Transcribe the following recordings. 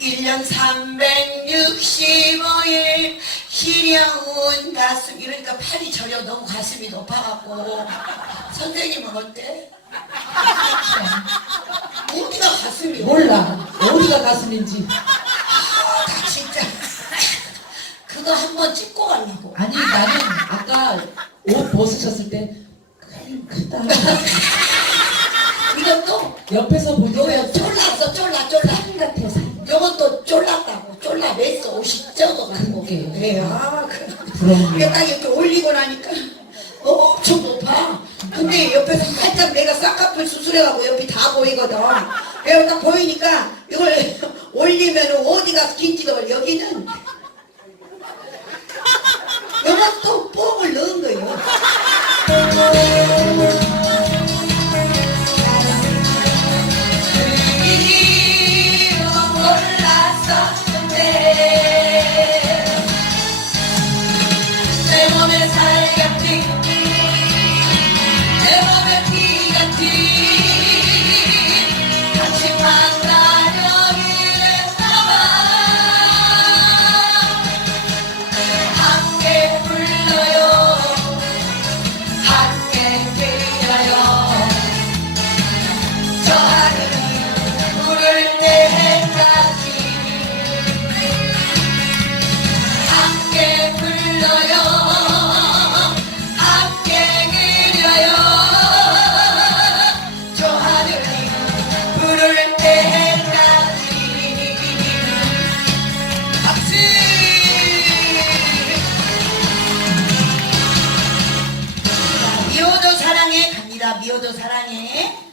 1년 365일 시려운 가슴 이러니까 팔이 저려 너무 가슴이 높아갖고 선생님은 어때? 어디가 가슴이 몰라. 어디가 가슴인지. 나 진짜 그거 한번 찍고 가려고 아니 나는 아까 옷 벗으셨을 때 그림 크다. 이것도 옆에서 보니까 쫄랐어 쫄라 쫄라 산 같아 산. 요것도 쫄랐다고 쫄라냈어 옷이 적어가지고 그게. 그래요 아. 부러운 이게 딱 이렇게 올리고 나니까 엄청 높아. 근데 옆에서 살짝 내가 쌍꺼풀 수술해가고 옆이 다 보이거든. 그래서 딱 보이니까 이걸 올리면 어디가 긴지도 몰라. 여기는 미워도 사랑해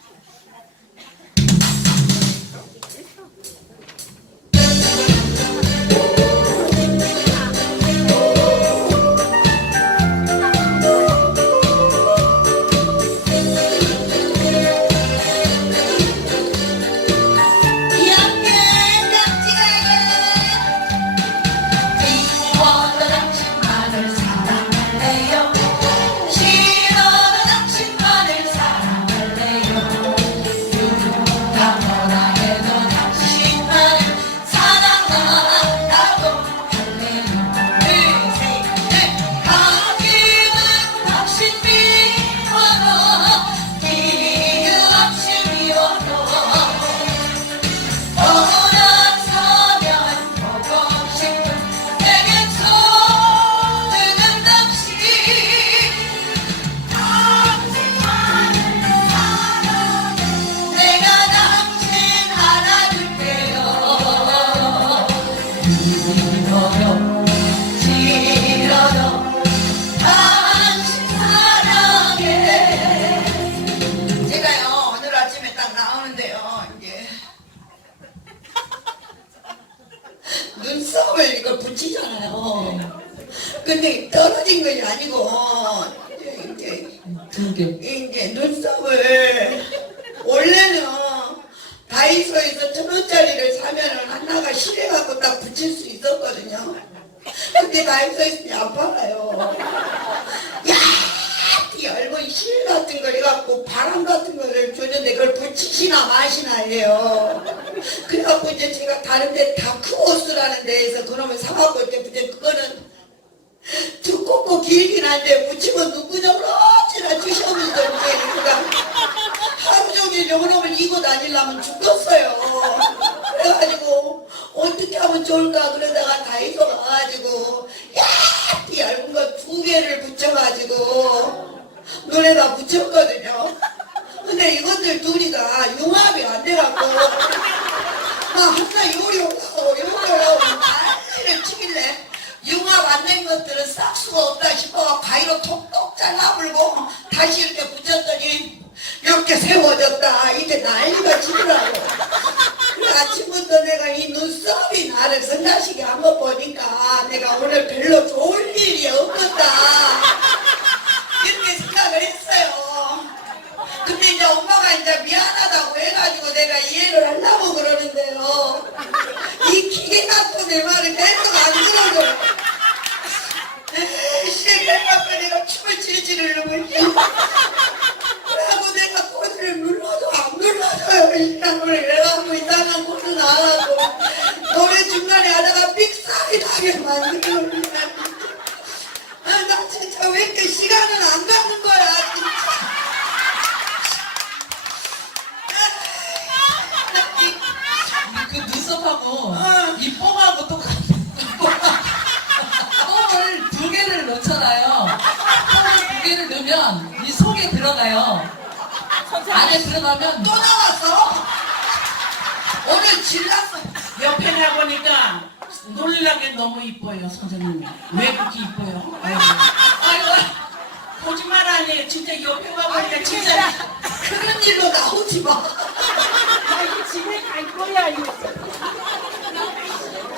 근데 떨어진 것이 아니고 이제, 이제. 이제 눈썹을 원래는 다이소에서 천 원짜리를 사면은 하나가 실해갖고 딱 붙일 수 있었거든요. 근데 다이소에서 안 팔아요. 야, 얇은 실 같은 걸 해갖고 바람 같은 거를 주는데 그걸 붙이시나 마시나 해요. 그래갖고 이제 제가 다른 데 다크호스라는 데에서 그놈을 사갖고 이제 그거는 두껍고 길긴 한데 붙이면 누구냐고 어찌나 주셨는데 이제 그가 하루 종일 요놈을 이고 다니려면 죽겠어요. 그래가지고 어떻게 하면 좋을까 그러다가 다이소 가가지고 내가 이 눈썹이 나를 성가시게 한 거 보니까 내가 오늘 별로 좋을 일이 없겠다 코드를 눌러도 안 눌러줘요. 이상을 해갖고 이상한 코드 나가고. 만들어옵니다. 아, 나 진짜 왜 이렇게 시간은 안 가는 거야, 진짜. 그 눈썹하고 어. 이 뽕하고 똑같아. 뽕을 두 개를 넣잖아요. 뽕을 두 개를 넣으면 이 속에 들어가요. 안에 들어가면 또 나왔어? 오늘 질났어. 옆에 나보니까 놀라게 너무 이뻐요 선생님이 왜 그렇게 이뻐요? 아이고, 아이고 거짓말 아니에요 진짜 옆에 와보니까 진짜 그런 일로 나오지 마. 아이고 집에 갈 거야 이거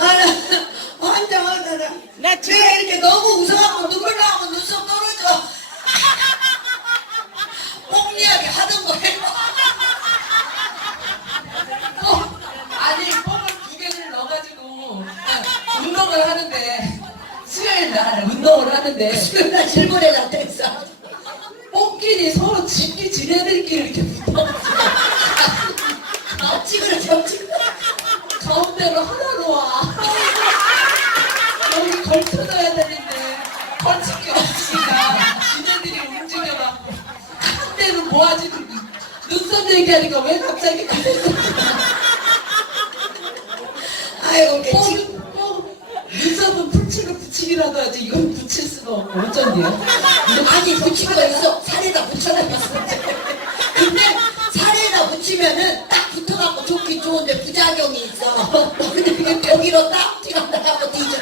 아, 완전 완전. 나 내가 이렇게 너무 웃어갖고 눈물 나고 눈썹 떨어져. 뽕리하게 하던 거 해. 뽕 아니 뽕을 두 개를 넣어가지고 운동을 하는데 날 운동을 하는데 나 질문에 나타있어. 뽕끼리 서로 집기 지네들끼리 이렇게 붙어 저 찍으러. 가운데로 하나로 와. 여기 걸쳐줘야 되는데 게 없으니까 지네들이 움직여갖고 한 대로 모아지고 눈썹 얘기하니까 왜 갑자기 그랬어? 아이고. 뽕, 붙이고 붙이기라도 하지 이건 붙일 수가 없잖니요? 아니 붙인 거 있어. 살에다 붙여놨어 근데 살에다 붙이면은 딱 붙어갖고 좋긴 좋은데 부작용이 있어. 근데 이게 벽이로 딱 튀어나가고 뒤져